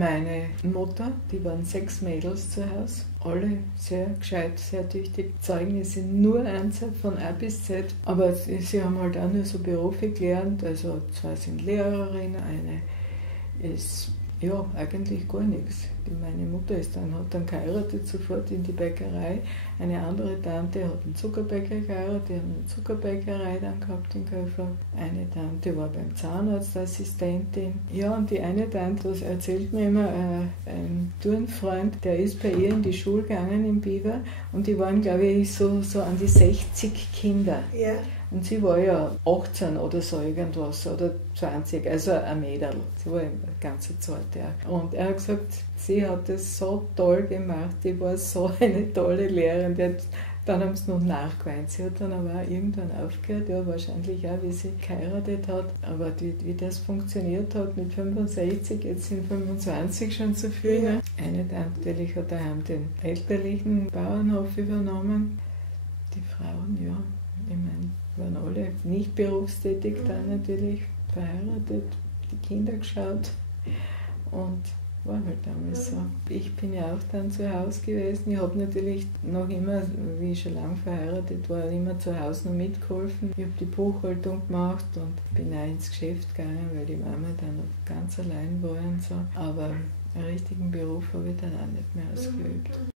meine Mutter, die waren 6 Mädels zu Hause, alle sehr gescheit, sehr tüchtig, Zeugnisse nur Einzel von A bis Z, aber sie haben halt auch nur so Berufe gelernt, also 2 sind Lehrerinnen, eine ist ja eigentlich gar nichts. Meine Mutter hat dann geheiratet, sofort in die Bäckerei. Eine andere Tante hat einen Zuckerbäcker geheiratet, die haben eine Zuckerbäckerei dann gehabt in Köfler. Eine Tante war beim Zahnarzt Assistentin. Ja, und die eine Tante, das erzählt mir immer ein Turnfreund, der ist bei ihr in die Schule gegangen in Bieber und die waren, glaube ich, so an die 60 Kinder. Ja. Und sie war ja 18 oder so irgendwas, oder 20, also ein Mädel. Sie war eine ganze Zeit, ja. Und er hat gesagt, sie hat das so toll gemacht, die war so eine tolle Lehrerin. Dann haben sie noch nachgeweint. Sie hat dann aber auch irgendwann aufgehört, ja, wahrscheinlich auch, wie sie geheiratet hat. Aber wie das funktioniert hat mit 65, jetzt sind 25 schon zu viel. Ja. Eine natürlich hat daheim den elterlichen Bauernhof übernommen. Die Frauen, ja, ich meine, waren alle nicht berufstätig, dann natürlich verheiratet, die Kinder geschaut und war halt damals so. Ich bin ja auch dann zu Hause gewesen. Ich habe natürlich noch immer, wie ich schon lange verheiratet war, immer zu Hause noch mitgeholfen. Ich habe die Buchhaltung gemacht und bin auch ins Geschäft gegangen, weil die Mama dann noch ganz allein war und so. Aber einen richtigen Beruf habe ich dann auch nicht mehr ausgeübt.